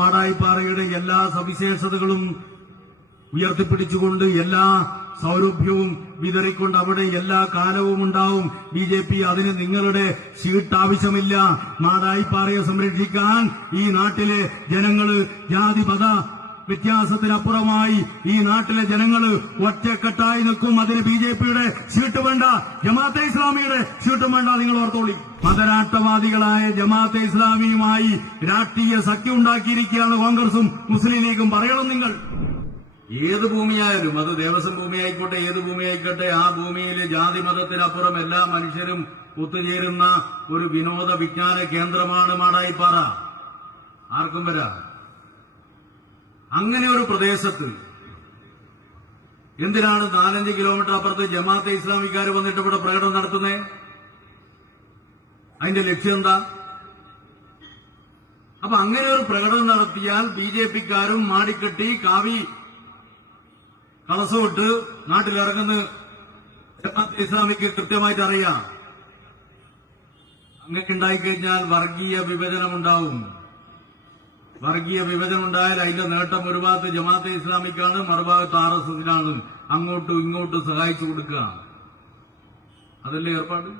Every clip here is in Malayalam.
മാടായിപ്പാറയുടെ എല്ലാ സവിശേഷതകളും ഉയർത്തിപ്പിടിച്ചുകൊണ്ട് എല്ലാ സൗരഭ്യവും വിതറിക്കൊണ്ട് അവിടെ എല്ലാ കാലവും ഉണ്ടാവും BJP. അതിന് നിങ്ങളുടെ സീറ്റ് ആവശ്യമില്ല. മാടായിപ്പാറയെ സംരക്ഷിക്കാൻ ഈ നാട്ടിലെ ജനങ്ങള് ജാതി മത വ്യത്യാസത്തിനപ്പുറമായി ഈ നാട്ടിലെ ജനങ്ങള് ഒറ്റക്കെട്ടായി നിൽക്കും. അതിന് BJPയുടെ സീറ്റ് വേണ്ട, ജമാഅത്തെ ഇസ്ലാമിയുടെ സീറ്റും വേണ്ട. നിങ്ങൾ ഓർത്തോളി. മതരാഷ്ട്രവാദികളായ ജമാഅത്തെ ഇസ്ലാമിയുമായി രാഷ്ട്രീയ സഖ്യം ഉണ്ടാക്കിയിരിക്കുകയാണ് കോൺഗ്രസും മുസ്ലിം ലീഗും. പറയണം നിങ്ങൾ. ഏത് ഭൂമിയായാലും, അത് ദേവസ്വം ഭൂമിയായിക്കോട്ടെ, ഏത് ഭൂമിയായിക്കോട്ടെ, ആ ഭൂമിയിൽ ജാതി മതത്തിനപ്പുറം എല്ലാ മനുഷ്യരും ഒത്തുചേരുന്ന ഒരു വിനോദ വിജ്ഞാന കേന്ദ്രമാണ് മാടായിപ്പാറ. ആർക്കും വരാം. അങ്ങനെ ഒരു പ്രദേശത്ത് എന്തിനാണ് 4-5 കിലോമീറ്റർ അപ്പുറത്ത് ജമാഅത്തെ ഇസ്ലാമിക്കാർ വന്നിട്ട് ഇവിടെ പ്രകടനം നടത്തുന്നത്? അതിന്റെ ലക്ഷ്യം എന്താ? അപ്പൊ അങ്ങനെ ഒരു പ്രകടനം നടത്തിയാൽ BJPക്കാരും മാടിക്കെട്ടി കാവി കളസമിട്ട് നാട്ടിലിറങ്ങുന്ന ജമാഅത്തെ ഇസ്ലാമിക്ക് കൃത്യമായിട്ട് അറിയാം. അങ്ങനെ ഉണ്ടായിക്കഴിഞ്ഞാൽ വർഗീയ വിഭജനമുണ്ടാവും. വർഗീയ വിഭജനം ഉണ്ടായാൽ അതിന്റെ നേട്ടം ഒരു ഭാഗത്ത് ജമാഅത്തെ ഇസ്ലാമിക്കാണ്, മറുഭാഗത്ത് RSSനാണ്. അങ്ങോട്ടും ഇങ്ങോട്ടും സഹായിച്ചു കൊടുക്കുക. അതല്ലേ ഏർപ്പാട്?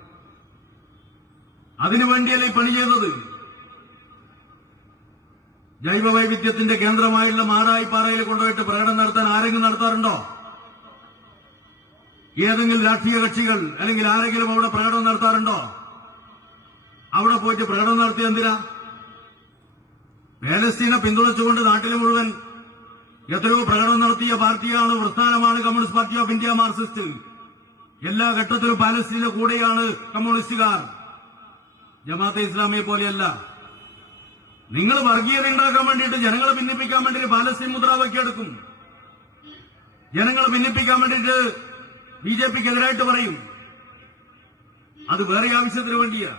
അതിനുവേണ്ടിയല്ലേ ഈ പണി ചെയ്തത്? ജൈവവൈവിധ്യത്തിന്റെ കേന്ദ്രമായുള്ള മാടായിപ്പാറയിൽ കൊണ്ടുപോയിട്ട് പ്രകടനം നടത്താൻ ആരെങ്കിലും നടത്താറുണ്ടോ? ഏതെങ്കിലും രാഷ്ട്രീയ കക്ഷികൾ അല്ലെങ്കിൽ ആരെങ്കിലും അവിടെ പ്രകടനം നടത്താറുണ്ടോ? അവിടെ പോയിട്ട് പ്രകടനം നടത്തിയ എന്തിനാ? പാലസ്തീനെ പിന്തുണച്ചുകൊണ്ട് നാട്ടിൽ മുഴുവൻ എത്രയോ പ്രകടനം നടത്തിയ പാർട്ടിയാണ്, പ്രസ്ഥാനമാണ് communist Party of India, Marxist. എല്ലാ ഘട്ടത്തിലും പാലസ്തീന്റെ കൂടെയാണ് കമ്മ്യൂണിസ്റ്റുകാർ. ജമാഅത്തെ ഇസ്ലാമിയെ പോലെയല്ല. നിങ്ങൾ വർഗീയത ഉണ്ടാക്കാൻ വേണ്ടിയിട്ട്, ജനങ്ങളെ ഭിന്നിപ്പിക്കാൻ വേണ്ടിയിട്ട് പാലസ്തീൻ മുദ്രാവാക്യം എടുക്കും. ജനങ്ങളെ ഭിന്നിപ്പിക്കാൻ വേണ്ടിയിട്ട് BJPക്കെതിരായിട്ട് പറയും. അത് വേറെ ആവശ്യത്തിന് വേണ്ടിയാ.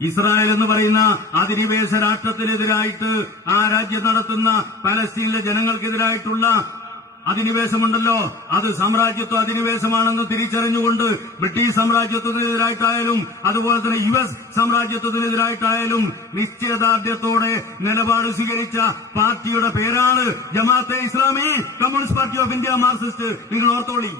ഇസ്രായേൽ എന്ന് പറയുന്ന അധിനിവേശ രാഷ്ട്രത്തിനെതിരായിട്ട് ആ രാജ്യം നടത്തുന്ന പലസ്തീനിലെ ജനങ്ങൾക്കെതിരായിട്ടുള്ള അധിനിവേശമുണ്ടല്ലോ, അത് സാമ്രാജ്യത്വ അധിനിവേശമാണെന്ന് തിരിച്ചറിഞ്ഞുകൊണ്ട് ബ്രിട്ടീഷ് സാമ്രാജ്യത്വത്തിനെതിരായിട്ടായാലും അതുപോലെ തന്നെ US സാമ്രാജ്യത്വത്തിനെതിരായിട്ടായാലും നിശ്ചയദാർഢ്യത്തോടെ നിലപാട് സ്വീകരിച്ച പാർട്ടിയുടെ പേരാണ് Jamaat-e Islami, Communist Party of India, Marxist. നിങ്ങൾ ഓർത്തോളി.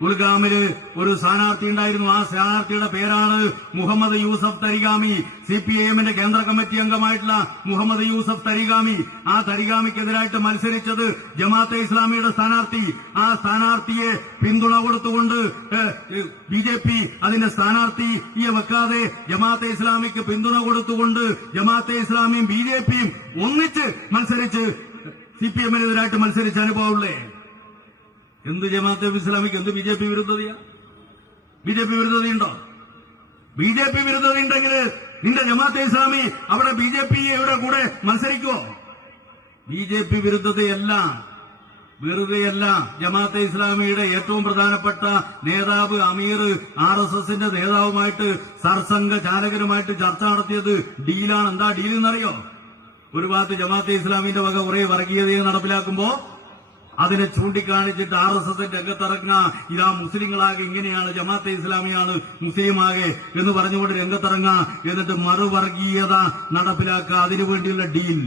കുൽഗാമില് ഒരു സ്ഥാനാർത്ഥി ഉണ്ടായിരുന്നു. ആ സ്ഥാനാർത്ഥിയുടെ പേരാണ് മുഹമ്മദ് യൂസഫ് തരിഗാമി. CPIMന്റെ കേന്ദ്ര കമ്മിറ്റി അംഗമായിട്ടുള്ള മുഹമ്മദ് യൂസഫ് തരിഗാമി. ആ തരിഗാമിക്കെതിരായിട്ട് മത്സരിച്ചത് ജമാഅത്തെ ഇസ്ലാമിയുടെ സ്ഥാനാർത്ഥി. ആ സ്ഥാനാർത്ഥിയെ പിന്തുണ കൊടുത്തുകൊണ്ട് BJP അതിന്റെ സ്ഥാനാർത്ഥിയെ വെക്കാതെ ജമാഅത്തെ ഇസ്ലാമിക്ക് പിന്തുണ കൊടുത്തുകൊണ്ട് ജമാഅത്തെ ഇസ്ലാമിയും BJPയും ഒന്നിച്ച് മത്സരിച്ച് CPIMനെതിരായിട്ട് മത്സരിച്ച അനുഭവമുള്ളേ. എന്ത് ജമാഅത്തെ ഇസ്ലാമിക്ക് എന്ത് BJP വിരുദ്ധതയാ? BJP വിരുദ്ധതയുണ്ടോ? BJP വിരുദ്ധതയുണ്ടെങ്കിൽ നിന്റെ ജമാഅത്തെ ഇസ്ലാമി അവിടെ BJPയുടെ കൂടെ മത്സരിക്കുമോ? BJP വിരുദ്ധതയല്ല, വെറുതെയല്ല. ജമാഅത്തെ ഇസ്ലാമിയുടെ ഏറ്റവും പ്രധാനപ്പെട്ട നേതാവ് അമീർ RSSന്റെ നേതാവുമായിട്ട് സർസംഘ ചാലകരുമായിട്ട് ചർച്ച നടത്തിയത് ഡീലാണ്. എന്താ ഡീൽ എന്നറിയോ? ഒരു ഭാഗത്ത് ജമാഅത്തെ ഇസ്ലാമിന്റെ വക കുറെ വർഗീയതയെ നടപ്പിലാക്കുമ്പോ അതിനെ ചൂണ്ടിക്കാണിച്ചിട്ട് RSS രംഗത്തിറങ്ങുക, ഇതാ മുസ്ലിങ്ങളാകെ ഇങ്ങനെയാണ്, ജമാഅത്തെ ഇസ്ലാമിയാണ് മുസ്ലിമാകെ എന്ന് പറഞ്ഞുകൊണ്ട് രംഗത്തിറങ്ങുക, എന്നിട്ട് മറുവർഗീയത നടപ്പിലാക്കുക. അതിനുവേണ്ടിയുള്ള ഡീൽ.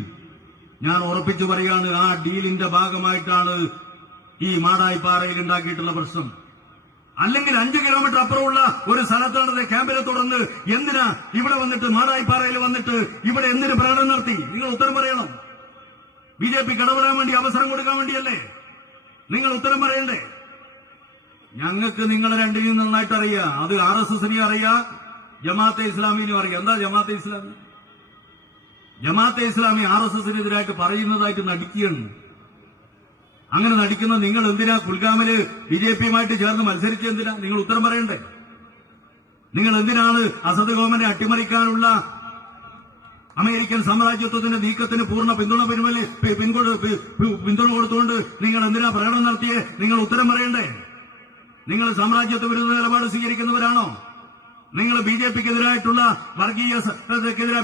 ഞാൻ ഉറപ്പിച്ചു പറയുകയാണ്, ആ ഡീലിന്റെ ഭാഗമായിട്ടാണ് ഈ മാടായിപ്പാറയിൽ ഉണ്ടാക്കിയിട്ടുള്ള പ്രശ്നം. അല്ലെങ്കിൽ 5 കിലോമീറ്റർ അപ്പുറമുള്ള ഒരു സ്ഥലത്താണ് ക്യാമ്പിനെ തുടർന്ന് എന്തിനാ ഇവിടെ വന്നിട്ട് മാടായിപ്പാറയിൽ വന്നിട്ട് ഇവിടെ എന്തിന് പ്രകടനം നടത്തി? നിങ്ങൾ ഉത്തരം പറയണം. BJP കടവരാൻ വേണ്ടി അവസരം കൊടുക്കാൻ വേണ്ടിയല്ലേ? നിങ്ങൾ ഉത്തരം പറയണ്ടേ? ഞങ്ങൾക്ക് നിങ്ങളെ രണ്ടിനും നന്നായിട്ട് അറിയാം. അത് RSSനെയും അറിയാം, ജമാഅത്തെ ഇസ്ലാമിനും അറിയാം. എന്താ ജമാഅത്തെ ഇസ്ലാമി? ജമാഅത്തെ ഇസ്ലാമി RSSനെതിരായിട്ട് പറയുന്നതായിട്ട് നടിക്കുകയാണ്. അങ്ങനെ നടിക്കുന്ന നിങ്ങൾ എന്തിനാ കുൽഗാമില് BJPയുമായിട്ട് ചേർന്ന് മത്സരിച്ച് എന്തിനാ? നിങ്ങൾ ഉത്തരം പറയണ്ടേ? നിങ്ങൾ എന്തിനാണ് അസദ് ഗവൺമെന്റ് അട്ടിമറിക്കാനുള്ള അമേരിക്കൻ സാമ്രാജ്യത്വത്തിന്റെ നീക്കത്തിന് പൂർണ്ണ പിന്തുണ കൊടുത്തുകൊണ്ട് നിങ്ങൾ എന്തിനാ പ്രകടനം നടത്തിയേ? നിങ്ങൾ ഉത്തരം പറയണ്ടേ? നിങ്ങൾ സാമ്രാജ്യത്വ വിരുദ്ധ നിലപാട് സ്വീകരിക്കുന്നവരാണോ? നിങ്ങൾ BJPക്കെതിരായിട്ടുള്ള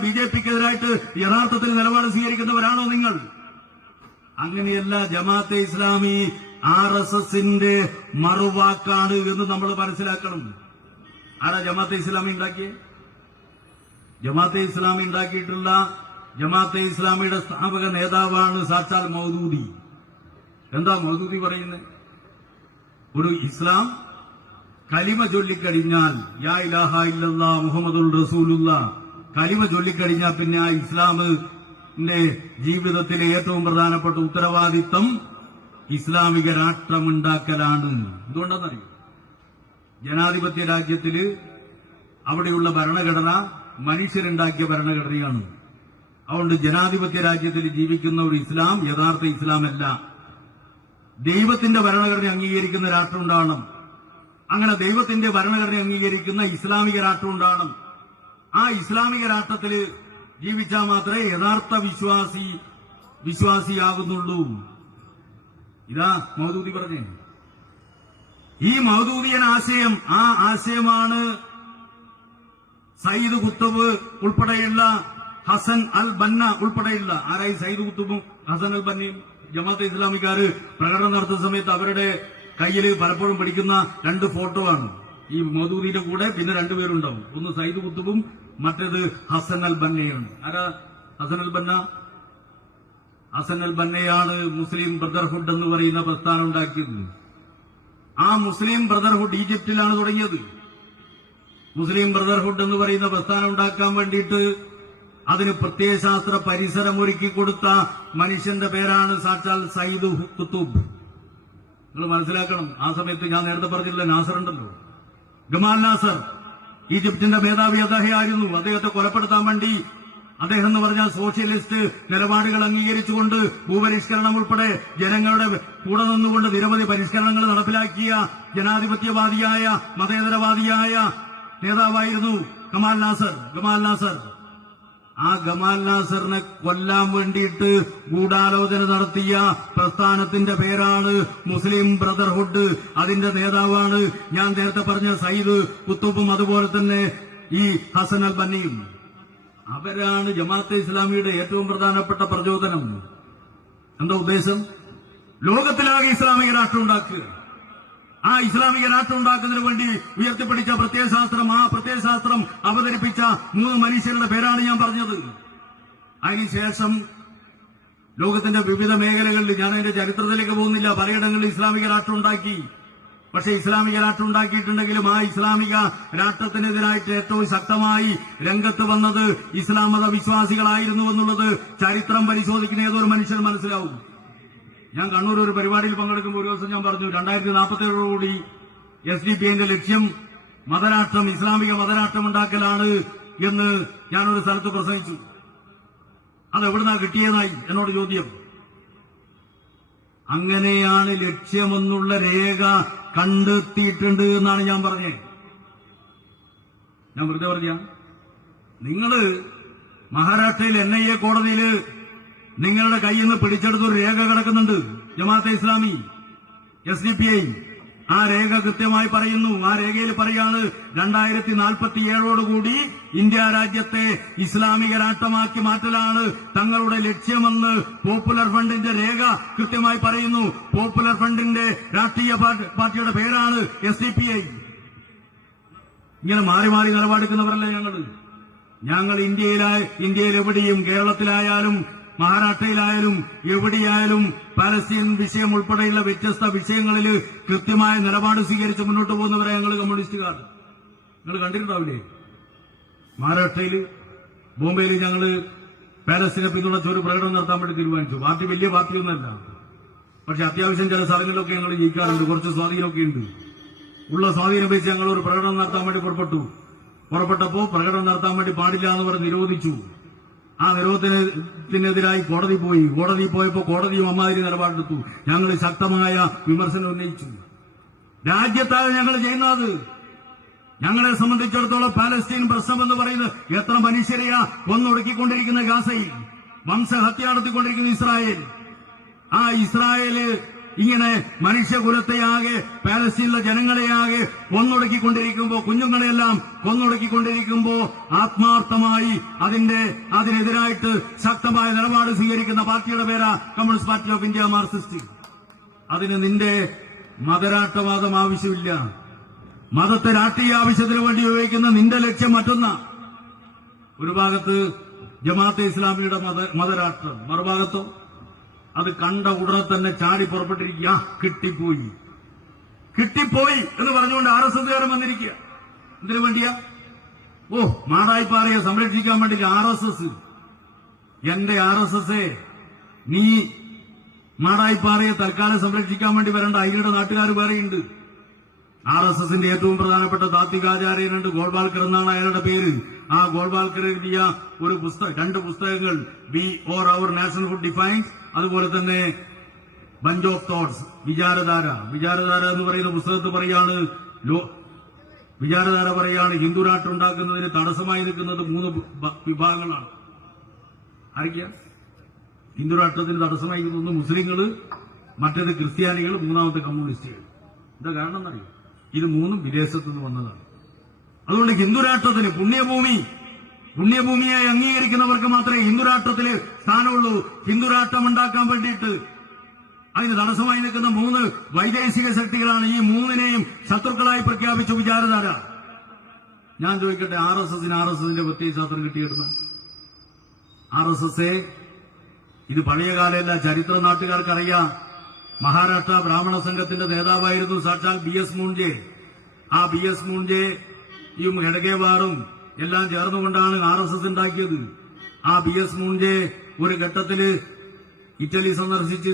BJPക്കെതിരായിട്ട് യഥാർത്ഥത്തിൽ നിലപാട് സ്വീകരിക്കുന്നവരാണോ നിങ്ങൾ? അങ്ങനെയല്ല. ജമാഅത്തെ ഇസ്ലാമി RSSന്റെ മറുവാക്കാണ് എന്ന് നമ്മൾ മനസ്സിലാക്കണം. ആരാ ജമാഅത്തെ ഇസ്ലാമി ഉണ്ടാക്കിയേ? ജമാഅത്തെ ഇസ്ലാമി ഉണ്ടാക്കിയിട്ടുള്ള ജമാഅത്തെ ഇസ്ലാമിയുടെ സ്ഥാപക നേതാവാണ് സാക്ഷാൽ മൗദൂദി. എന്താ മൗദൂദി പറയുന്നത്? ഒരു ഇസ്ലാം കലിമ ചൊല്ലിക്കഴിഞ്ഞാൽ യാ ഇലാഹ ഇല്ലല്ലാ മുഹമ്മദുർ റസൂലുള്ളാ കലിമ ചൊല്ലിക്കഴിഞ്ഞാൽ പിന്നെ ആ ഇസ്ലാമിന്റെ ജീവിതത്തിലെ ഏറ്റവും പ്രധാനപ്പെട്ട ഉത്തരവാദിത്തം ഇസ്ലാമിക രാഷ്ട്രമുണ്ടാക്കലാണ്. എന്തുകൊണ്ടെന്നറിയോ? ജനാധിപത്യ രാജ്യത്തില് അവിടെയുള്ള ഭരണഘടന മനുഷ്യരുണ്ടാക്കിയ ഭരണഘടനയാണ്. അതുകൊണ്ട് ജനാധിപത്യ രാജ്യത്തിൽ ജീവിക്കുന്ന ഒരു ഇസ്ലാം യഥാർത്ഥ ഇസ്ലാമല്ല. ദൈവത്തിന്റെ ഭരണഘടന അംഗീകരിക്കുന്ന രാഷ്ട്രം ഉണ്ടാകണം. അങ്ങനെ ദൈവത്തിന്റെ ഭരണഘടന അംഗീകരിക്കുന്ന ഇസ്ലാമിക രാഷ്ട്രം ഉണ്ടാകണം. ആ ഇസ്ലാമിക രാഷ്ട്രത്തിൽ ജീവിച്ചാൽ മാത്രമേ യഥാർത്ഥ വിശ്വാസിയാകുന്നുള്ളൂ. ഇതാ മൗദൂദി പറഞ്ഞേ. ഈ മൗദൂദിയൻ ആശയം, ആ ആശയമാണ് സയ്യിദ് കുത്തുബ് ഉൾപ്പെടെയുള്ള ഹസൻ അൽ ബന്ന ഉൾപ്പെടെയുള്ള ആരായി സയ്യിദ് കുത്തുബും ഹസൻ അൽ ബന്നയും ജമാഅത്തെ ഇസ്ലാമിക്കാര് പ്രകടനം നടത്തുന്ന സമയത്ത് അവരുടെ കയ്യിൽ പലപ്പോഴും പിടിക്കുന്ന രണ്ട് ഫോട്ടോ ആണ്. ഈ മൗദൂദിയുടെ കൂടെ പിന്നെ രണ്ടുപേരുണ്ടാവും. ഒന്ന് സയ്യിദ് കുത്തുബും മറ്റേത് ഹസൻ അൽ ബന്നയാണ്. ആരാ ഹസൻ അൽ ബന്ന? ഹസൻ അൽ ബന്നയാണ് മുസ്ലിം ബ്രദർഹുഡ് എന്ന് പറയുന്ന പ്രസ്ഥാനം ഉണ്ടാക്കിയത്. ആ മുസ്ലിം ബ്രദർഹുഡ് ഈജിപ്തിലാണ് തുടങ്ങിയത്. മുസ്ലിം ബ്രദർഹുഡ് എന്ന് പറയുന്ന പ്രസ്ഥാനം ഉണ്ടാക്കാൻ വേണ്ടിയിട്ട് അതിന് പ്രത്യയശാസ്ത്ര പരിസരം ഒരുക്കി കൊടുത്ത മനുഷ്യന്റെ പേരാണ് സാക്ഷാൽ സയ്യിദ് കുത്തുബ്. നിങ്ങൾ മനസ്സിലാക്കണം. ആ സമയത്ത് ഞാൻ നേരത്തെ പറഞ്ഞില്ല, നാസർ ഉണ്ടല്ലോ, ഗമാൽ നാസർ, ഈജിപ്തിന്റെ മേധാവി അദ്ദേഹമായിരുന്നു. അദ്ദേഹത്തെ കൊലപ്പെടുത്താൻ വേണ്ടി അദ്ദേഹം എന്ന് പറഞ്ഞാൽ സോഷ്യലിസ്റ്റ് നിലപാടുകൾ അംഗീകരിച്ചുകൊണ്ട് ഭൂപരിഷ്കരണം ഉൾപ്പെടെ ജനങ്ങളുടെ കൂടെ നിന്നുകൊണ്ട് നിരവധി പരിഷ്കരണങ്ങൾ നടപ്പിലാക്കിയ ജനാധിപത്യവാദിയായ മതേതരവാദിയായ നേതാവായിരുന്നു ഗമാൽ നാസർ. ആ ഗമാൽ നാസറിനെ കൊല്ലാൻ വേണ്ടിയിട്ട് ഗൂഢാലോചന നടത്തിയ പ്രസ്ഥാനത്തിന്റെ പേരാണ് മുസ്ലിം ബ്രദർഹുഡ്. അതിന്റെ നേതാവാണ് ഞാൻ നേരത്തെ പറഞ്ഞ സയ്യിദ് കുത്തുബും അതുപോലെ തന്നെ ഈ ഹസൻ അൽ ബന്നിയും. അവരാണ് ജമാഅത്തെ ഇസ്ലാമിയുടെ ഏറ്റവും പ്രധാനപ്പെട്ട പ്രചോദനം. എന്താ ഉദ്ദേശം? ലോകത്തിലാകെ ഇസ്ലാമിക രാഷ്ട്രം ഉണ്ടാക്കുക. ആ ഇസ്ലാമിക രാഷ്ട്രം ഉണ്ടാക്കുന്നതിന് വേണ്ടി ഉയർത്തിപ്പിടിച്ച പ്രത്യയശാസ്ത്രം, ആ പ്രത്യയശാസ്ത്രം അവതരിപ്പിച്ച 3 മനുഷ്യരുടെ പേരാണ് ഞാൻ പറഞ്ഞത്. അതിനുശേഷം ലോകത്തിന്റെ വിവിധ മേഖലകളിൽ, ഞാൻ അതിന്റെ ചരിത്രത്തിലേക്ക് പോകുന്നില്ല, പലയിടങ്ങളിൽ ഇസ്ലാമിക രാഷ്ട്രം ഉണ്ടാക്കി. പക്ഷേ ഇസ്ലാമിക രാഷ്ട്രം ഉണ്ടാക്കിയിട്ടുണ്ടെങ്കിലും ആ ഇസ്ലാമിക രാഷ്ട്രത്തിനെതിരായിട്ട് ഏറ്റവും ശക്തമായി രംഗത്ത് വന്നത് ഇസ്ലാം മത വിശ്വാസികളായിരുന്നു എന്നുള്ളത് ചരിത്രം പരിശോധിക്കുന്ന ഏതൊരു മനുഷ്യൻ മനസ്സിലാവും. ഞാൻ കണ്ണൂർ ഒരു പരിപാടിയിൽ പങ്കെടുക്കുമ്പോൾ ഒരു ദിവസം ഞാൻ പറഞ്ഞു, 2047 SDP-ന്റെ ലക്ഷ്യം മതരാഷ്ട്രം, ഇസ്ലാമിക മതരാഷ്ട്രം ഉണ്ടാക്കലാണ് എന്ന് ഞാനൊരു സ്ഥലത്ത് പ്രസംഗിച്ചു. അതെവിടുന്നാ കിട്ടിയതായി എന്നോട് ചോദ്യം. അങ്ങനെയാണ് ലക്ഷ്യമെന്നുള്ള രേഖ കണ്ടെത്തിയിട്ടുണ്ട് എന്നാണ് ഞാൻ പറഞ്ഞത്. ഞാൻ വെറുതെ പറഞ്ഞ, നിങ്ങള് മഹാരാഷ്ട്രയിൽ NIA കോടതിയിൽ നിങ്ങളുടെ കയ്യിൽ നിന്ന് പിടിച്ചെടുത്തൊരു രേഖ കിടക്കുന്നുണ്ട്. ജമാഅത്തെ ഇസ്ലാമി, SDP-ഐ ആ രേഖ കൃത്യമായി പറയുന്നു. ആ രേഖയിൽ പറയാണ് 2047 ഇന്ത്യ രാജ്യത്തെ ഇസ്ലാമിക രാഷ്ട്രമാക്കി മാറ്റലാണ് തങ്ങളുടെ ലക്ഷ്യമെന്ന് പോപ്പുലർ ഫ്രണ്ടിന്റെ രേഖ കൃത്യമായി പറയുന്നു. പോപ്പുലർ ഫ്രണ്ടിന്റെ രാഷ്ട്രീയ പാർട്ടിയുടെ പേരാണ് SDP-ഐ. ഇങ്ങനെ മാറി മാറി നിലപാടെടുക്കുന്നവരല്ല ഞങ്ങൾ ഇന്ത്യയിൽ എവിടെയും, കേരളത്തിലായാലും മഹാരാഷ്ട്രയിലായാലും എവിടെയായാലും പാലസ്തീൻ വിഷയം ഉൾപ്പെടെയുള്ള വ്യത്യസ്ത വിഷയങ്ങളിൽ കൃത്യമായ നിലപാട് സ്വീകരിച്ച് മുന്നോട്ട് പോകുന്നവരെ ഞങ്ങൾ കമ്മ്യൂണിസ്റ്റുകാർ. നിങ്ങൾ കണ്ടിട്ടുണ്ടാവില്ലേ? മഹാരാഷ്ട്രയിൽ ബോംബെയിൽ ഞങ്ങള് പാലസ്തീനെ പിന്തുണച്ച ഒരു പ്രകടനം നടത്താൻ വേണ്ടി തീരുമാനിച്ചു. പാർട്ടി വലിയ പാർട്ടിയൊന്നുമല്ല, പക്ഷെ അത്യാവശ്യം ചില സ്ഥലങ്ങളിലൊക്കെ ഞങ്ങൾ ജയിക്കാറുണ്ട്, കുറച്ച് സ്വാധീനമൊക്കെ ഉണ്ട്. ഉള്ള സ്വാധീനം വെച്ച് ഞങ്ങൾ ഒരു പ്രകടനം നടത്താൻ വേണ്ടി പുറപ്പെട്ടപ്പോ പ്രകടനം നടത്താൻ വേണ്ടി പാടില്ല എന്ന് പറഞ്ഞ് നിരോധിച്ചു. ആ നിരോധനത്തിനെതിരായി കോടതി പോയപ്പോ കോടതിയും അമ്മാതിരി നിലപാടെടുത്തു. ഞങ്ങൾ ശക്തമായ വിമർശനം ഉന്നയിച്ചു. രാജ്യത്താണ് ഞങ്ങൾ ചെയ്യുന്നത്. ഞങ്ങളെ സംബന്ധിച്ചിടത്തോളം പാലസ്തീൻ പ്രശ്നം എന്ന് പറയുന്നത് എത്ര മനുഷ്യരെയാ കൊന്നൊടുക്കിക്കൊണ്ടിരിക്കുന്ന ഗാസയിൽ, വംശഹത്യ നടത്തിക്കൊണ്ടിരിക്കുന്ന ഇസ്രായേൽ. ആ ഇസ്രായേല് ഇങ്ങനെ മനുഷ്യകുലത്തെയാകെ, പാലസ്തീനിലെ ജനങ്ങളെയാകെ കൊന്നൊടുക്കിക്കൊണ്ടിരിക്കുമ്പോ, കുഞ്ഞുങ്ങളെയെല്ലാം കൊന്നൊടുക്കിക്കൊണ്ടിരിക്കുമ്പോ ആത്മാർത്ഥമായി അതിനെതിരായിട്ട് ശക്തമായ നിലപാട് സ്വീകരിക്കുന്ന പാർട്ടിയുടെ പേരാ communist Party of India Marxist. അതിന് നിന്റെ മതരാഷ്ട്രവാദം ആവശ്യമില്ല. മതത്തെ രാഷ്ട്രീയ ആവശ്യത്തിന് വേണ്ടി ഉപയോഗിക്കുന്ന നിന്റെ ലക്ഷ്യം മറ്റൊന്ന. ഒരു ഭാഗത്ത് ജമാഅത്തെ ഇസ്ലാമിയുടെ മതരാഷ്ട്രം, മറുഭാഗത്തോ അത് കണ്ട ഉടനെ തന്നെ ചാടി പുറപ്പെട്ടിരിക്കുക. കിട്ടിപ്പോയി എന്ന് പറഞ്ഞുകൊണ്ട് RSSകാരൻ വന്നിരിക്കുക. എന്തിനു വേണ്ടിയാ? മാടായിപ്പാറയെ സംരക്ഷിക്കാൻ വേണ്ടി RSS. എന്റെ RSS, നീ മാടായിപ്പാറയെ തൽക്കാലം സംരക്ഷിക്കാൻ വേണ്ടി വരേണ്ട, അതിനിടെ നാട്ടുകാർ വേറെയുണ്ട്. RSSന്റെ ഏറ്റവും പ്രധാനപ്പെട്ട താത്വികാചാര്യനുണ്ട്, ഗോൾവാൾക്കർ എന്നാണ് അയാളുടെ പേര്. ആ ഗോൾവാൾക്കർ എഴുതിയ ഒരു രണ്ട് പുസ്തകങ്ങൾ, വി ഓർ അവർ നാഷണൽഹുഡ് ഡിഫൈൻഡ്, അതുപോലെ തന്നെ ബഞ്ച് ഓഫ് തോട്ട്സ്, വിചാരധാര എന്ന് പറയുന്ന പുസ്തകത്തിൽ വിചാരധാര പറയാണ് ഹിന്ദുരാഷ്ട്രം ഉണ്ടാക്കുന്നതിന് തടസ്സമായി നിൽക്കുന്നത് 3 വിഭാഗങ്ങളാണ്. ആരൊക്കെയാ ഹിന്ദുരാഷ്ട്രത്തിന് തടസ്സമായി നിൽക്കുന്നത്? മുസ്ലിങ്ങൾ, മറ്റേത് ക്രിസ്ത്യാനികൾ, മൂന്നാമത്തെ കമ്മ്യൂണിസ്റ്റുകൾ. എന്താ കാരണം എന്നറിയാം? ഇത് 3 വിദേശത്തു നിന്ന് വന്നതാണ്. അതുകൊണ്ട് ഹിന്ദുരാഷ്ട്രത്തിന് പുണ്യഭൂമിയായി അംഗീകരിക്കുന്നവർക്ക് മാത്രമേ ഹിന്ദുരാഷ്ട്രത്തിൽ സ്ഥാനമുള്ളൂ. ഹിന്ദുരാഷ്ട്രം ഉണ്ടാക്കാൻ വേണ്ടിയിട്ട് അതിന് തടസ്സമായി നിൽക്കുന്ന 3 വൈദേശിക ശക്തികളാണ്. ഈ 3നെയും ശത്രുക്കളായി പ്രഖ്യാപിച്ചു വിചാരധാര. ഞാൻ ചോദിക്കട്ടെ, RSSന്റെ പ്രത്യയശാസ്ത്രം കിട്ടിയിടുന്ന RSS ഇത് പഴയകാലമല്ല, ചരിത്ര നാട്ടുകാർക്കറിയാം. മഹാരാഷ്ട്ര ബ്രാഹ്മണ സംഘത്തിന്റെ നേതാവായിരുന്നു സാക്ഷാൽ BS മൂൺജെ. ആ BS മൂൺജെയും ഹെഡഗേവാറും എല്ലാം ചേർന്നുകൊണ്ടാണ് RSS ഉണ്ടാക്കിയത്. ആ BS മൂൺജെ ഒരു ഘട്ടത്തില് ഇറ്റലി സന്ദർശിച്ച്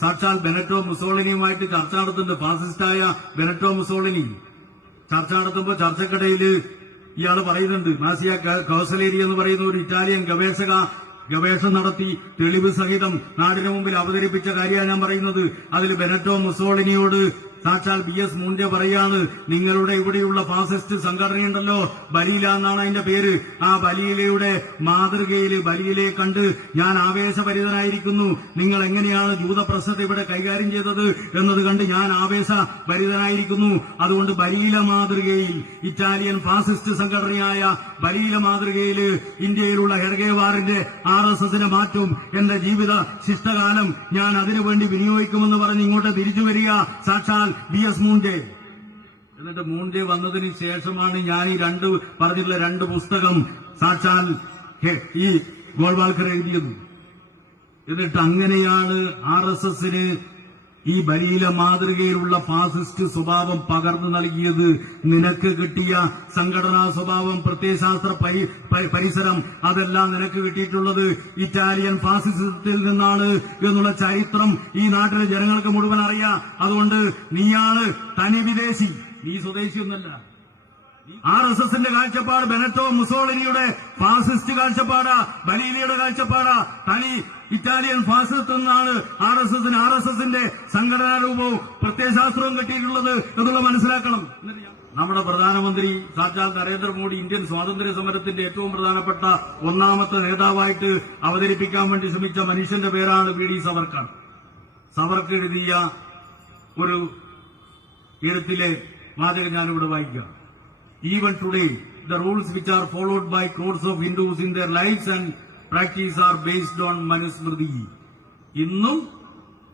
സാക്ഷാൽ ബെനറ്റോ മുസോളിനിയുമായിട്ട് ചർച്ച നടത്തുന്നുണ്ട്. ഫാസിസ്റ്റായ ബെനറ്റോ മുസോളിനി ചർച്ച നടത്തുമ്പോൾ ചർച്ചക്കിടയിൽ ഇയാൾ പറയുന്നുണ്ട്, മാസിയ കൗസലേരി എന്ന് പറയുന്ന ഒരു ഇറ്റാലിയൻ ഗവേഷണം നടത്തി തെളിവ് സഹിതം നാടിന് മുമ്പിൽ അവതരിപ്പിച്ച കാര്യമാണ് ഞാൻ പറയുന്നത്. അതിൽ ബെനറ്റോ മുസോളിനിയോട് സാക്ഷാൽ BS മൂൺജെ പറയാണ്, നിങ്ങളുടെ ഇവിടെയുള്ള ഫാസിസ്റ്റ് സംഘടനയുണ്ടല്ലോ, ബലീല എന്നാണ് അതിന്റെ പേര്. ആ ബലീലയുടെ മാതൃകയിൽ ബലീലയെ കണ്ട് ഞാൻ ആവേശഭരിതനായിരിക്കുന്നു. നിങ്ങൾ എങ്ങനെയാണ് ജൂത പ്രശ്നത്തെ ഇവിടെ കൈകാര്യം ചെയ്തത് എന്നത് കണ്ട് ഞാൻ ആവേശഭരിതനായിരിക്കുന്നു. അതുകൊണ്ട് ബലീല മാതൃകയിൽ, ഇറ്റാലിയൻ ഫാസിസ്റ്റ് സംഘടനയായ ബലീല മാതൃകയിൽ ഇന്ത്യയിലുള്ള ഹെഡഗേവാറിന്റെ RSSനെ മാറ്റും. എന്റെ ജീവിത ശിഷ്ടകാലം ഞാൻ അതിനുവേണ്ടി വിനിയോഗിക്കുമെന്ന് പറഞ്ഞ് ഇങ്ങോട്ട് തിരിച്ചു വരിക സാക്ഷാൽ BS മൂൺജെ. എന്നിട്ട് മൂൺജെ വന്നതിന് ശേഷമാണ് ഞാൻ ഈ പറഞ്ഞിട്ടുള്ള 2 പുസ്തകം സാക്ഷാൽ ഈ ഗോൾവാൾക്കർ എഴുതിയത്. എന്നിട്ട് അങ്ങനെയാണ് RSSന് ഈ ബലീല മാതൃകയിലുള്ള ഫാസിസ്റ്റ് സ്വഭാവം പകർന്നു നൽകിയത്. നിനക്ക് കിട്ടിയ സംഘടനാ സ്വഭാവം, പ്രത്യയശാസ്ത്ര പരിസരം, അതെല്ലാം നിനക്ക് കിട്ടിയിട്ടുള്ളത് ഇറ്റാലിയൻ ഫാസിസത്തിൽ നിന്നാണ് എന്നുള്ള ചരിത്രം ഈ നാട്ടിലെ ജനങ്ങൾക്ക് മുഴുവൻ അറിയാം. അതുകൊണ്ട് നീയാണ് തനി വിദേശി, നീ സ്വദേശിയൊന്നല്ല. RSSന്റെ കാഴ്ചപ്പാട് ബെനറ്റോ മുസോളിനിയുടെ ഫാസിസ്റ്റ് കാഴ്ചപ്പാടാ, ബലീലയുടെ കാഴ്ചപ്പാടാ. തനി ഇറ്റാലിയൻ ഫാസിസത്തിൽ നിന്നാണ് RSSന്റെ സംഘടനാ രൂപവും പ്രത്യയശാസ്ത്രവും കിട്ടിയിട്ടുള്ളത് എന്നുള്ള മനസ്സിലാക്കണം. നമ്മുടെ പ്രധാനമന്ത്രി സാക്ഷാൽ നരേന്ദ്രമോദി ഇന്ത്യൻ സ്വാതന്ത്ര്യ സമരത്തിന്റെ ഏറ്റവും പ്രധാനപ്പെട്ട 1ാമത്തെ നേതാവായിട്ട് അവതരിപ്പിക്കാൻ വേണ്ടി ശ്രമിച്ച മനുഷ്യന്റെ പേരാണ് VD സവർക്കർ. സവർക്കർ എഴുതിയ ഒരു എഴുത്തിലെ വാചകം ഞാനിവിടെ വായിക്കാം. Even today, the rules which are followed by crores of Hindus in their lives and practice are based on Manusmriti. ഇന്നും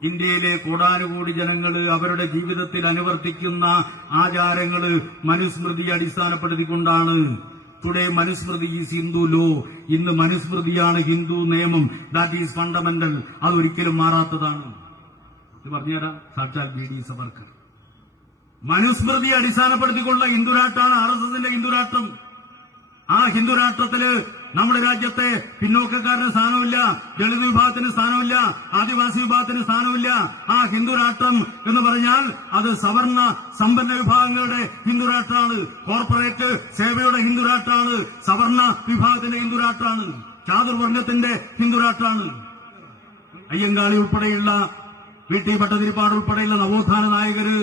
ഇന്ത്യയിലെ കോടാനുകോടി ജനങ്ങൾ അവരുടെ ജീവിതത്തിൽ അനുവർത്തിക്കുന്ന ആചാരങ്ങൾ മനുസ്മൃതി അടിസ്ഥാനപ്പെടുത്തിക്കൊണ്ടാണ്. Today Manusmriti is Hindu law. ഇന്ന് മനുസ്മൃതിയാണ് ഹിന്ദു നിയമം. That is fundamental. അതൊരിക്കലും മാറാത്തതാണ്. ഇത് പറഞ്ഞുതരാം സാക്ഷാൽ VD സവർക്കർ. മനുസ്മൃതി അടിസ്ഥാനപ്പെടുത്തിക്കൊണ്ടുള്ള ഹിന്ദുരാഷ്ട്രമാണ് RSSന്റെ ഹിന്ദുരാഷ്ട്രം. ആ ഹിന്ദുരാഷ്ട്രത്തില് നമ്മുടെ രാജ്യത്തെ പിന്നോക്കക്കാരന് സ്ഥാനമില്ല, ദളിത് വിഭാഗത്തിന് സ്ഥാനമില്ല, ആദിവാസി വിഭാഗത്തിന് സ്ഥാനമില്ല. ആ ഹിന്ദുരാഷ്ട്രം എന്ന് പറഞ്ഞാൽ അത് സവർണ സമ്പന്ന വിഭാഗങ്ങളുടെ ഹിന്ദുരാഷ്ട്രമാണ്, കോർപ്പറേറ്റ് സേവയുടെ ഹിന്ദുരാഷ്ട്രമാണ്, സവർണ വിഭാഗത്തിന്റെ ഹിന്ദുരാഷ്ട്രമാണ്, ചാതുർവർണ്ണത്തിന്റെ ഹിന്ദുരാഷ്ട്രമാണ്. അയ്യങ്കാളി ഉൾപ്പെടെയുള്ള VT ഭട്ടതിരിപ്പാട് ഉൾപ്പെടെയുള്ള നവോത്ഥാന നായകര്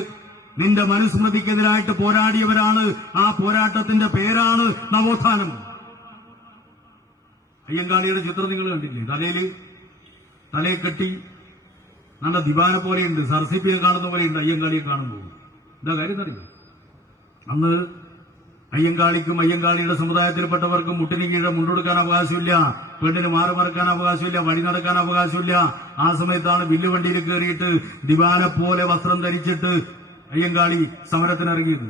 നിന്റെ മനുസ്മൃതിക്കെതിരായിട്ട് പോരാടിയവരാണ്. ആ പോരാട്ടത്തിന്റെ പേരാണ് നവോത്ഥാനം. അയ്യങ്കാളിയുടെ ചിത്രം നിങ്ങൾ കണ്ടില്ലേ? തലയെ കെട്ടി നല്ല ദിവാനെ പോലെയുണ്ട്, സർസിപ്പിയെ കാണുന്ന പോലെയുണ്ട് അയ്യങ്കാളിയെ കാണുമ്പോൾ. എന്താ കാര്യം എന്നറിയാം? അന്ന് അയ്യങ്കാളിക്കും അയ്യങ്കാളിയുടെ സമുദായത്തിൽപ്പെട്ടവർക്കും മുട്ടിന് കീഴെ മുണ്ടെടുക്കാൻ അവകാശമില്ല, പെണ്ണിന് മാറുമറക്കാൻ അവകാശമില്ല, വഴി നടക്കാൻ അവകാശമില്ല. ആ സമയത്താണ് വില്ലുവണ്ടിയിൽ കയറിയിട്ട് ദിവാനെ പോലെ വസ്ത്രം ധരിച്ചിട്ട് അയ്യങ്കാളി സമരത്തിനിറങ്ങിയത്.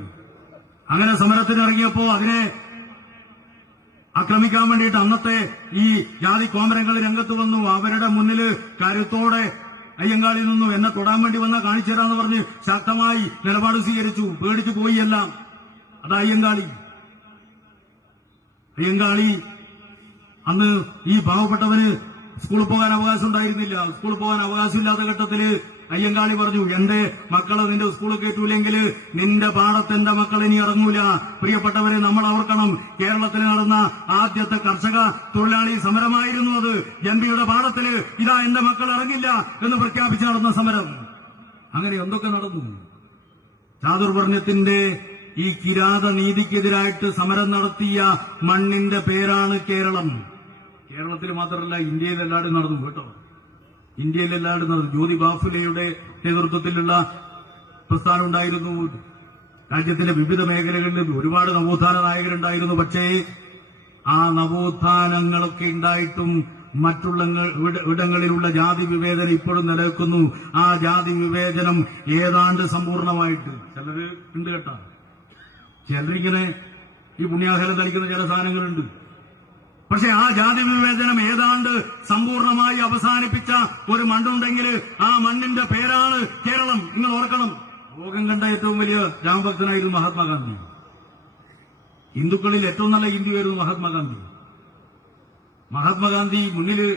അങ്ങനെ സമരത്തിനിറങ്ങിയപ്പോ ആക്രമിക്കാൻ വേണ്ടിയിട്ട് അന്നത്തെ ഈ ജാതി കോമരങ്ങൾ രംഗത്ത് വന്നു. അവരുടെ മുന്നില് കരുത്തോടെ അയ്യങ്കാളി നിന്നു. എന്നെ തൊടാൻ വേണ്ടി വന്ന കാണിച്ചു തരാന്ന് പറഞ്ഞ് ശക്തമായി നിലപാട് സ്വീകരിച്ചു. പേടിച്ചു പോയി എല്ലാം. അത് അയ്യങ്കാളി അന്ന് ഈ പാവപ്പെട്ടവന് സ്കൂളിൽ പോകാൻ അവകാശം ഉണ്ടായിരുന്നില്ല. സ്കൂളിൽ പോകാൻ അവകാശമില്ലാത്ത ഘട്ടത്തില് അയ്യങ്കാളി പറഞ്ഞു, എന്റെ മക്കളെ നിന്റെ സ്കൂളിൽ കയറ്റൂലെങ്കിൽ നിന്റെ പാടത്ത് എന്റെ മക്കൾ ഇനി ഇറങ്ങൂല. പ്രിയപ്പെട്ടവരെ, നമ്മൾ ഓർക്കണം, കേരളത്തിൽ നടന്ന ആദ്യത്തെ കർഷക തൊഴിലാളി സമരമായിരുന്നു അത്. എംപിയുടെ പാടത്തില് ഇതാ എന്റെ മക്കൾ ഇറങ്ങില്ല എന്ന് പ്രഖ്യാപിച്ച് നടന്ന സമരം. അങ്ങനെ എന്തൊക്കെ നടന്നു. ചാതുർവർണ്ണയത്തിന്റെ ഈ കിരാത നീതിക്കെതിരായിട്ട് സമരം നടത്തിയ മണ്ണിന്റെ പേരാണ് കേരളം. കേരളത്തിൽ മാത്രമല്ല, ഇന്ത്യയിലെല്ലാവരും നടന്നു കേട്ടോ. ഇന്ത്യയിലെല്ലാവരും നടന്നു. ജ്യോതി ബാഫുലെയുടെ നേതൃത്വത്തിലുള്ള പ്രസ്ഥാനം ഉണ്ടായിരുന്നു. രാജ്യത്തിലെ വിവിധ മേഖലകളിൽ ഒരുപാട് നവോത്ഥാന നായകരുണ്ടായിരുന്നു. പക്ഷേ ആ നവോത്ഥാനങ്ങളൊക്കെ ഉണ്ടായിട്ടും മറ്റുള്ള ഇടങ്ങളിലുള്ള ജാതി വിവേചനം ഇപ്പോഴും നിലനിൽക്കുന്നു. ആ ജാതി വിവേചനം ഏതാണ്ട് സമ്പൂർണമായിട്ട്, ചിലര് ഉണ്ട് കേട്ടാ, ചിലരിങ്ങനെ ഈ പുണ്യാഹലം തളിക്കുന്ന ചില സാധനങ്ങളുണ്ട്. പക്ഷെ ആ ജാതി വിവേചനം ഏതാണ്ട് സമ്പൂർണമായി അവസാനിപ്പിച്ച ഒരു മണ്ണുണ്ടെങ്കിൽ ആ മണ്ണിന്റെ പേരാണ് കേരളം. നിങ്ങൾ ഓർക്കണം, ലോകം കണ്ട ഏറ്റവും വലിയ രാമഭക്തനായിരുന്നു മഹാത്മാഗാന്ധി. ഹിന്ദുക്കളിൽ ഏറ്റവും നല്ല ഹിന്ദുവായിരുന്നു മഹാത്മാഗാന്ധി. മഹാത്മാഗാന്ധി മുന്നില്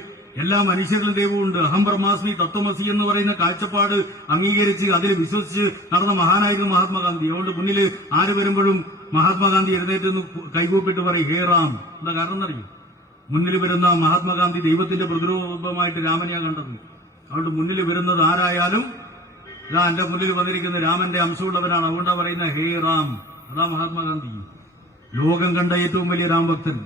എല്ലാ മനുഷ്യരിലും ദൈവമുണ്ട്, അഹം ബ്രഹ്മാസ്മി തത്വമസി എന്ന് പറയുന്ന കാഴ്ചപ്പാട് അംഗീകരിച്ച് അതിൽ വിശ്വസിച്ച് നടന്ന മഹാനായിരുന്നു മഹാത്മാഗാന്ധി. അതുകൊണ്ട് മുന്നിൽ ആര് വരുമ്പോഴും മഹാത്മാഗാന്ധി എഴുന്നേറ്റ് കൈകൂപ്പിട്ട് പറയും, ഹേ റാം. എന്താ കാരണം എന്നറിയും? മുന്നിൽ വരുന്ന മഹാത്മാഗാന്ധി ദൈവത്തിന്റെ പ്രതിരൂപമായിട്ട് രാമനെയാണ് കണ്ടത്. അതുകൊണ്ട് മുന്നിൽ വരുന്നത് ആരായാലും ഇതാ എന്റെ മുന്നിൽ വന്നിരിക്കുന്ന രാമന്റെ അംശമുള്ളവനാണ്, അതുകൊണ്ടാ പറയുന്ന ഹേ റാം. അതാ മഹാത്മാഗാന്ധി, ലോകം കണ്ട ഏറ്റവും വലിയ രാമഭക്തൻ.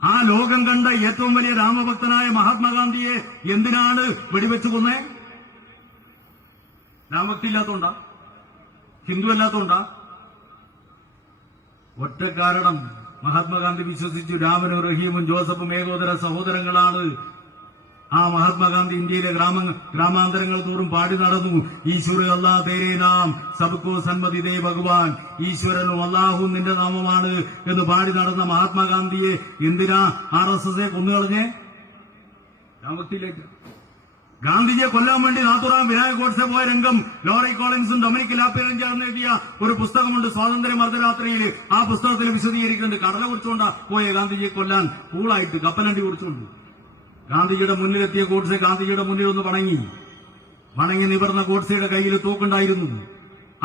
ആ ലോകം കണ്ട ഏറ്റവും വലിയ രാമഭക്തനായ മഹാത്മാഗാന്ധിയെ എന്തിനാണ് വെടിവെച്ചു കൊന്നേ? രാമഭക്തി ഇല്ലാത്തോണ്ടാ? ഹിന്ദു അല്ലാത്തോണ്ടാ? ഒറ്റ കാരണം, മഹാത്മാഗാന്ധി വിശ്വസിച്ചു രാമനും റഹീമും ജോസഫും ഏകോദര സഹോദരങ്ങളാണ്. ആ മഹാത്മാഗാന്ധി ഇന്ത്യയിലെ ഗ്രാമാന്തരങ്ങൾ തോറും പാടി നടന്നു, ഈശ്വര അല്ലാ തേരേ നാം സബ്കോ സന്മതി ദേ ഭഗവാൻ. ഈശ്വരനും അല്ലാഹുവും നിന്റെ നാമമാണ് എന്ന് പാടി നടന്ന മഹാത്മാഗാന്ധിയെ എന്തിനാ RSS കൊന്നുകളഞ്ഞേ? രാമഭക്തിയിലേക്ക്. ഗാന്ധിജിയെ കൊല്ലാൻ വേണ്ടി നാഥുറാം വിനായക് ഗോഡ്സെ പോയ രംഗം ലോറി കോളിൻസും ഡൊമിനിക് ലാപ്പേലും ചേർന്ന് എഴുതിയ ഒരു പുസ്തകമുണ്ട്, സ്വാതന്ത്ര്യ മർദ്ദരാത്രിയിൽ. ആ പുസ്തകത്തിൽ വിശദീകരിക്കുന്നുണ്ട്. കടല കുറിച്ചുകൊണ്ടാ പോയ ഗാന്ധിജിയെ കൊല്ലാൻ, കൂളായിട്ട് കപ്പലണ്ടി കുറിച്ചുകൊണ്ട്. ഗാന്ധിജിയുടെ മുന്നിലെത്തിയ ഗോഡ്സെ ഗാന്ധിജിയുടെ മുന്നിൽ ഒന്ന് വണങ്ങി നിവർന്ന ഗോഡ്സെയുടെ കയ്യിൽ തോക്കുണ്ടായിരുന്നു.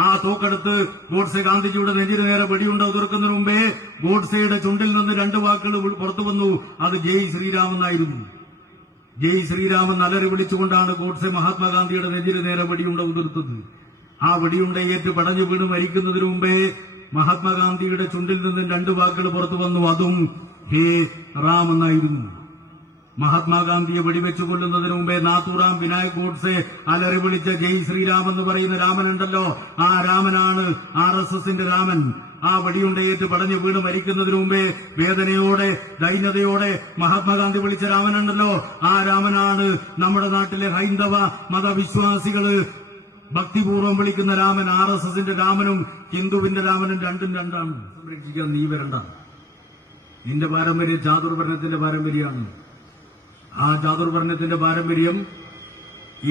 ആ തോക്കെടുത്ത് ഗോഡ്സെ ഗാന്ധിജിയുടെ നെഞ്ചിന് നേരെ വെടിയുണ്ട ഉതിർക്കുന്നതിന് മുമ്പേ ഗോഡ്സെയുടെ ചുണ്ടിൽ നിന്ന് രണ്ട് വാക്കുകൾ പുറത്തു വന്നു. അത് ജയ് ശ്രീരാം എന്നായിരുന്നു. ജയ് ശ്രീരാമൻ അലറി വിളിച്ചുകൊണ്ടാണ് ഗോഡ്സെ മഹാത്മാഗാന്ധിയുടെ നെഞ്ചിന് നേരെ വെടിയുണ്ട ഉതിർത്തത്. ആ വെടിയുണ്ടയേറ്റ് പടഞ്ഞു വീണ് മരിക്കുന്നതിന് മുമ്പേ മഹാത്മാഗാന്ധിയുടെ ചുണ്ടിൽ നിന്നും രണ്ട് വാക്കുകൾ പുറത്തു വന്നു. അതും ഹേ റാം എന്നായിരുന്നു. മഹാത്മാഗാന്ധിയെ വെടിവെച്ചു കൊല്ലുന്നതിന് മുമ്പേ നാഥുറാം വിനായക് ഗോഡ്സെ അലറി വിളിച്ച ജയ് ശ്രീരാം എന്ന് പറയുന്ന രാമനുണ്ടല്ലോ, ആ രാമനാണ് RSSന്റെ രാമൻ. ആ വെടിയുണ്ടയേറ്റ് പടഞ്ഞു വീണ് മരിക്കുന്നതിന് മുമ്പേ വേദനയോടെ ദൈന്യതയോടെ മഹാത്മാഗാന്ധി വിളിച്ച രാമനുണ്ടല്ലോ, ആ രാമനാണ് നമ്മുടെ നാട്ടിലെ ഹൈന്ദവ മതവിശ്വാസികള് ഭക്തിപൂർവ്വം വിളിക്കുന്ന രാമൻ. RSSന്റെ രാമനും ഹിന്ദുവിന്റെ രാമനും രണ്ടും രണ്ടാണ്. സംരക്ഷിക്കാൻ നീ വരണ്ട. നിന്റെ പാരമ്പര്യം ചാതുർവർണ്ണയത്തിന്റെ പാരമ്പര്യമാണ്. ആ ചാതുർവർണ്ണയത്തിന്റെ പാരമ്പര്യം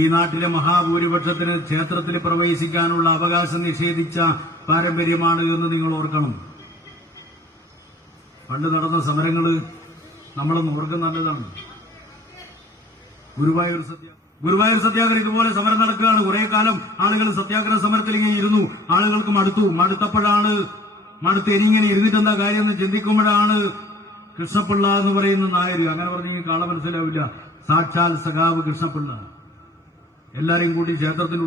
ഈ നാട്ടിലെ മഹാഭൂരിപക്ഷത്തിന് ക്ഷേത്രത്തിൽ പ്രവേശിക്കാനുള്ള അവകാശം നിഷേധിച്ച പാരമ്പര്യമാണ് എന്ന് നിങ്ങൾ ഓർക്കണം. പണ്ട് നടന്ന സമരങ്ങള് നമ്മളൊന്ന് ഓർക്കുന്ന നല്ലതാണ്. ഗുരുവായൂർ സത്യാഗ്രഹം ഇതുപോലെ സമരം നടക്കുകയാണ്. കുറെ കാലം ആളുകൾ സത്യാഗ്രഹ സമരത്തിൽ ഇങ്ങനെ ഇരുന്നു. ആളുകൾക്ക് മടുത്തപ്പോഴാണ് ഇനിയിങ്ങനെ ഇരുന്നിട്ടെന്താ കാര്യം എന്ന് ചിന്തിക്കുമ്പോഴാണ് കൃഷ്ണപിള്ള എന്ന് പറയുന്ന നായർ, അങ്ങനെ പറഞ്ഞെങ്കിൽ കാള മനസ്സിലാവില്ല, സാക്ഷാൽ സഖാവ് കൃഷ്ണപിള്ള എല്ലാരെയും കൂടി ക്ഷേത്രത്തിന്റെ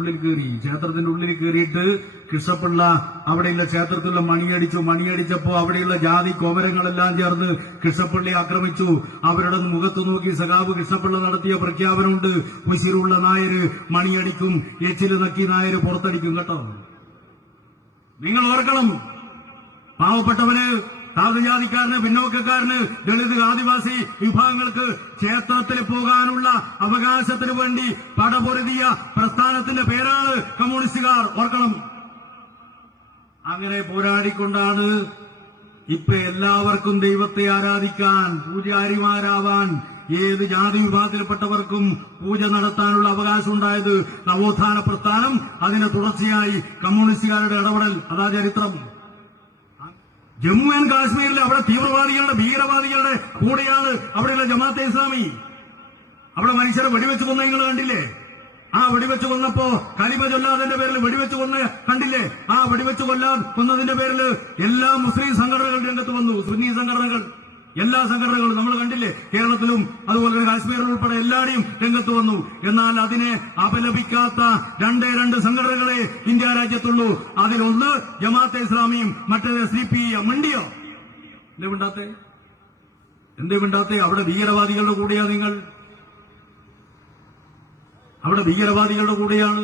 ഉള്ളിൽ കയറിയിട്ട് കൃഷ്ണപിള്ള അവിടെയുള്ള ക്ഷേത്രത്തിലുള്ള മണിയടിച്ചപ്പോ അവിടെയുള്ള ജാതി കോമരങ്ങളെല്ലാം ചേർന്ന് കൃഷ്ണപിള്ളയെ ആക്രമിച്ചു. അവരുടെ മുഖത്ത് നോക്കി സഖാവ് കൃഷ്ണപിള്ള നടത്തിയ പ്രഖ്യാപനമുണ്ട്, ഉശിരുള്ള നായര് മണിയടിക്കും, എച്ചില് നക്കി നായര് പുറത്തടിക്കും. കേട്ടോ, നിങ്ങൾ ഓർക്കണം, പാവപ്പെട്ടവന്, താഴ്ജാതിക്കാരന്, പിന്നോക്കക്കാരന്, ദളിത്, ആദിവാസി വിഭാഗങ്ങൾക്ക് ക്ഷേത്രത്തിൽ പോകാനുള്ള അവകാശത്തിന് വേണ്ടി പടപൊരുതിയ പ്രസ്ഥാനത്തിന്റെ പേരാണ് കമ്മ്യൂണിസ്റ്റുകാർ. ഓർക്കണം, അങ്ങനെ പോരാടിക്കൊണ്ടാണ് ഇപ്പൊ എല്ലാവർക്കും ദൈവത്തെ ആരാധിക്കാൻ, പൂജാരിമാരാവാൻ, ഏത് ജാതി വിഭാഗത്തിൽപ്പെട്ടവർക്കും പൂജ നടത്താനുള്ള അവകാശം ഉണ്ടായത് നവോത്ഥാന പ്രസ്ഥാനം, അതിന് തുടർച്ചയായി കമ്മ്യൂണിസ്റ്റുകാരുടെ ഇടപെടൽ, അതാ ചരിത്രം. ജമ്മു ആൻഡ് കാശ്മീരിൽ അവിടെ തീവ്രവാദികളുടെ, ഭീകരവാദികളുടെ കൂടെയാണ് അവിടെയുള്ള ജമാഅത്തെ ഇസ്ലാമി. അവിടെ മനുഷ്യരെ വെടിവെച്ച് കൊന്ന നിങ്ങൾ കണ്ടില്ലേ? ആ വെടിവെച്ച് കൊന്നപ്പോ കലിമ ചൊല്ലാതിന്റെ പേരിൽ വെടിവെച്ച് കൊന്ന കണ്ടില്ലേ? ആ വെടിവെച്ച് കൊന്നതിന്റെ പേരിൽ എല്ലാ മുസ്ലിം സംഘടനകൾ രംഗത്ത് വന്നു, സുന്നി സംഘടനകൾ, എല്ലാ സംഘടനകളും നമ്മൾ കണ്ടില്ലേ? കേരളത്തിലും അതുപോലെ തന്നെ കാശ്മീരിൽ ഉൾപ്പെടെ എല്ലാവരെയും രംഗത്ത് വന്നു. എന്നാൽ അതിനെ അപലപിക്കാത്ത രണ്ട് സംഘടനകളെ ഇന്ത്യ രാജ്യത്തുള്ളൂ. അതിലൊന്ന് ജമാഅത്തെ ഇസ്ലാമിയും മറ്റേത് CPI. മിണ്ടിയോ? എന്തേ മിണ്ടാത്തെ? അവിടെ ഭീകരവാദികളുടെ കൂടെയാ നിങ്ങൾ, അവിടെ ഭീകരവാദികളുടെ കൂടെയാണ്.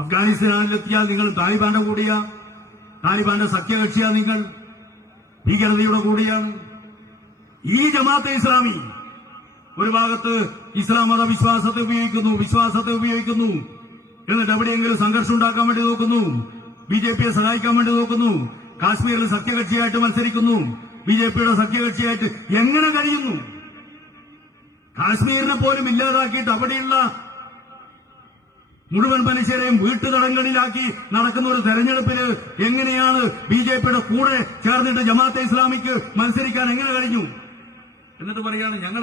അഫ്ഗാനിസ്ഥാനിലെത്തിയാൽ നിങ്ങൾ താലിബാന്റെ കൂടെയാ, താലിബാന്റെ സഖ്യകക്ഷിയാ, നിങ്ങൾ ഭീകരതയുടെ കൂടെയാണ്. ഈ ജമാഅത്തെ ഇസ്ലാമി ഒരു ഭാഗത്ത് ഇസ്ലാം മത വിശ്വാസത്തെ ഉപയോഗിക്കുന്നു, എന്നിട്ട് എവിടെയെങ്കിലും സംഘർഷം ഉണ്ടാക്കാൻ വേണ്ടി നോക്കുന്നു, BJPയെ സഹായിക്കാൻ വേണ്ടി നോക്കുന്നു, കാശ്മീരിൽ സഖ്യകക്ഷിയായിട്ട് മത്സരിക്കുന്നു, BJPയുടെ സഖ്യകക്ഷിയായിട്ട് എങ്ങനെ കഴിയുന്നു? കാശ്മീരിനെ പോലും ഇല്ലാതാക്കിയിട്ട് അവിടെയുള്ള മുഴുവൻ മനുഷ്യരെയും വീട്ടുതടങ്കലിലാക്കി നടക്കുന്ന ഒരു തെരഞ്ഞെടുപ്പിന് എങ്ങനെയാണ് BJPയുടെ കൂടെ ചേർന്നിട്ട് ജമാഅത്തെ ഇസ്ലാമിക്ക് മത്സരിക്കാൻ എങ്ങനെ കഴിഞ്ഞു? എന്നിട്ട് പറയാണ് ഞങ്ങൾ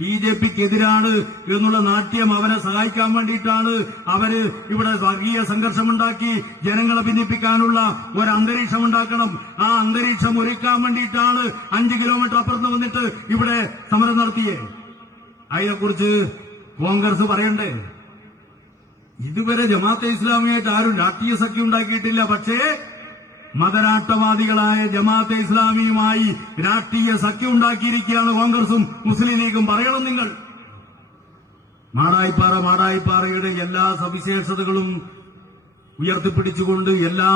BJPക്കെതിരാണ് എന്നുള്ള നാട്യം അവനെ സഹായിക്കാൻ വേണ്ടിയിട്ടാണ് അവര് ഇവിടെ വർഗീയ സംഘർഷമുണ്ടാക്കി ജനങ്ങളെ ഭിന്നിപ്പിക്കാനുള്ള ഒരു അന്തരീക്ഷം ഉണ്ടാക്കണം. ആ അന്തരീക്ഷം ഒരുക്കാൻ വേണ്ടിയിട്ടാണ് 5 കിലോമീറ്റർ അപ്പുറത്ത് വന്നിട്ട് ഇവിടെ സമരം നടത്തിയേ. അതിനെക്കുറിച്ച് കോൺഗ്രസ് പറയണ്ടേ? ഇതുവരെ ജമാഅത്തെ ഇസ്ലാമിയായിട്ട് ആരും രാഷ്ട്രീയ സഖ്യം ഉണ്ടാക്കിയിട്ടില്ല. പക്ഷേ മതരാഷ്ട്രവാദികളായ ജമാഅത്തെ ഇസ്ലാമിയുമായി രാഷ്ട്രീയ സഖ്യം ഉണ്ടാക്കിയിരിക്കുകയാണ് കോൺഗ്രസും മുസ്ലിം ലീഗും. പറയണം നിങ്ങൾ. മാടായിപ്പാറയുടെ എല്ലാ സവിശേഷതകളും ഉയർത്തിപ്പിടിച്ചുകൊണ്ട്, എല്ലാ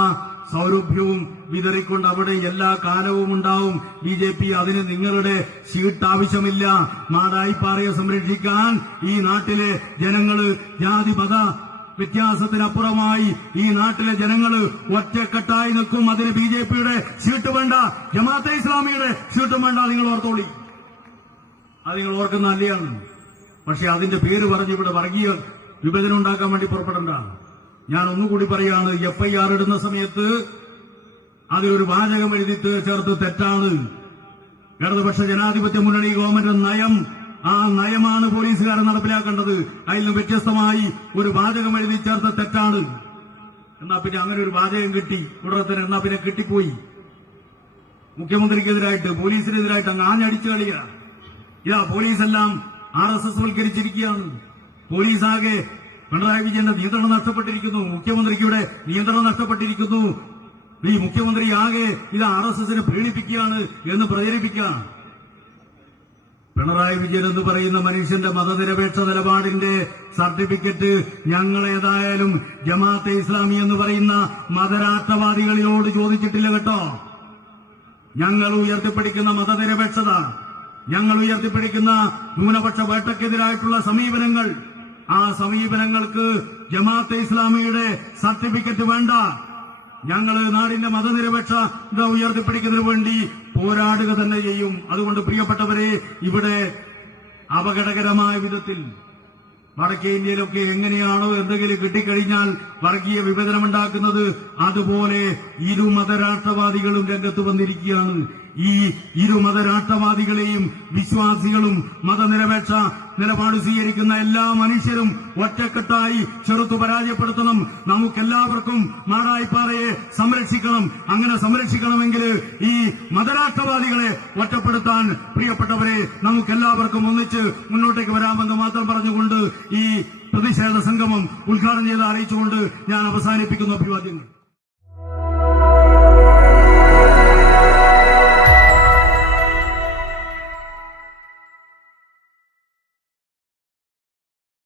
സൗരഭ്യവും വിതറിക്കൊണ്ട് അവിടെ എല്ലാ കാലവും ഉണ്ടാവും BJP. അതിന് നിങ്ങളുടെ സീറ്റ് ആവശ്യമില്ല. മാടായിപ്പാറയെ സംരക്ഷിക്കാൻ ഈ നാട്ടിലെ ജനങ്ങള് ജാതി മത വ്യത്യാസത്തിനപ്പുറമായി ഈ നാട്ടിലെ ജനങ്ങള് ഒറ്റക്കെട്ടായി നിൽക്കും. അതിന് BJPയുടെ സീറ്റ് വേണ്ട, ജമാഅത്തെ ഇസ്ലാമിയുടെ സീറ്റും വേണ്ട. നിങ്ങൾ ഓർത്തോളി, അത് നിങ്ങൾ ഓർക്കുന്ന നല്ലതാണ്. പക്ഷെ അതിന്റെ പേര് പറഞ്ഞ് ഇവിടെ വർഗീയ വിഭജനം ഉണ്ടാക്കാൻ വേണ്ടി പുറപ്പെടണ്ട. ഞാൻ ഒന്നുകൂടി പറയാണ്, FIR ഇടുന്ന സമയത്ത് അതിലൊരു വാചകം എഴുതി ചേർത്ത് തെറ്റാണ്. ഇടതുപക്ഷ ജനാധിപത്യ മുന്നണി ഗവൺമെന്റ് നയം, ആ നയമാണ് പോലീസുകാരൻ നടപ്പിലാക്കേണ്ടത്. അതിൽ നിന്ന് വ്യത്യസ്തമായി ഒരു വാചകം എഴുതി ചേർത്ത് തെറ്റാണ്. എന്നാ പിന്നെ അങ്ങനെ ഒരു വാചകം കിട്ടി ഉടനെ തന്നെ, എന്നാ പിന്നെ കിട്ടിപ്പോയി. മുഖ്യമന്ത്രിക്കെതിരായിട്ട് പോലീസിനെതിരായിട്ട് അങ്ങ് ആഞ്ഞടിച്ചു കളിയ. ഇതാ പോലീസെല്ലാം RSS വൽക്കരിച്ചിരിക്കുകയാണ്. പോലീസാകെ പിണറായി വിജയന്റെ നിയന്ത്രണം നഷ്ടപ്പെട്ടിരിക്കുന്നു, മുഖ്യമന്ത്രിയുടെ നിയന്ത്രണം നഷ്ടപ്പെട്ടിരിക്കുന്നു. ഈ മുഖ്യമന്ത്രി ആകെ ഇത് RSSനെ പീഡിപ്പിക്കുകയാണ് എന്ന് പ്രചരിപ്പിക്കുകയാണ്. പിണറായി വിജയൻ എന്ന് പറയുന്ന മനുഷ്യന്റെ മതനിരപേക്ഷ നിലപാടിന്റെ സർട്ടിഫിക്കറ്റ് ഞങ്ങൾ ഏതായാലും ജമാഅത്തെ ഇസ്ലാമി എന്ന് പറയുന്ന മതരാഷ്ട്രവാദികളിലോട് ചോദിച്ചിട്ടില്ല കേട്ടോ. ഞങ്ങൾ ഉയർത്തിപ്പിടിക്കുന്ന മതനിരപേക്ഷത, ഞങ്ങൾ ഉയർത്തിപ്പിടിക്കുന്ന ന്യൂനപക്ഷ വേട്ടയ്ക്കെതിരായിട്ടുള്ള സമീപനങ്ങൾ, ആ സമീപനങ്ങൾക്ക് ജമാഅത്തെ ഇസ്ലാമിയുടെ സർട്ടിഫിക്കറ്റ് വേണ്ട. ഞങ്ങൾ നാടിന്റെ മതനിരപേക്ഷത ഉയർത്തിപ്പിടിക്കുന്നതിന് വേണ്ടി പോരാടുക തന്നെ ചെയ്യും. അതുകൊണ്ട് പ്രിയപ്പെട്ടവരെ, ഇവിടെ അപകടകരമായ വിധത്തിൽ വടക്കേ ഇന്ത്യയിലൊക്കെ എങ്ങനെയാണോ എന്തെങ്കിലും കിട്ടിക്കഴിഞ്ഞാൽ വർഗീയ വിഭജനമുണ്ടാക്കുന്നത്, അതുപോലെ ഇരുമതരാഷ്ട്രവാദികളും രംഗത്ത് വന്നിരിക്കുകയാണ്. ഈ ഇരുമതരാഷ്ട്രവാദികളെയും വിശ്വാസികളും മതനിരപേക്ഷ നിലപാട് സ്വീകരിക്കുന്ന എല്ലാ മനുഷ്യരും ഒറ്റക്കെട്ടായി ചെറുത്തു പരാജയപ്പെടുത്തണം. നമുക്കെല്ലാവർക്കും മാടായിപ്പാറയെ സംരക്ഷിക്കണം. അങ്ങനെ സംരക്ഷിക്കണമെങ്കിൽ ഈ മതരാഷ്ട്രവാദികളെ ഒറ്റപ്പെടുത്താൻ പ്രിയപ്പെട്ടവരെ നമുക്കെല്ലാവർക്കും ഒന്നിച്ച് മുന്നോട്ടേക്ക് വരാമെന്ന് മാത്രം പറഞ്ഞുകൊണ്ട് ഈ പ്രതിഷേധ സംഗമം ഉദ്ഘാടനം ചെയ്ത് അറിയിച്ചുകൊണ്ട് ഞാൻ അവസാനിപ്പിക്കുന്നു. അഭിവാദ്യങ്ങൾ.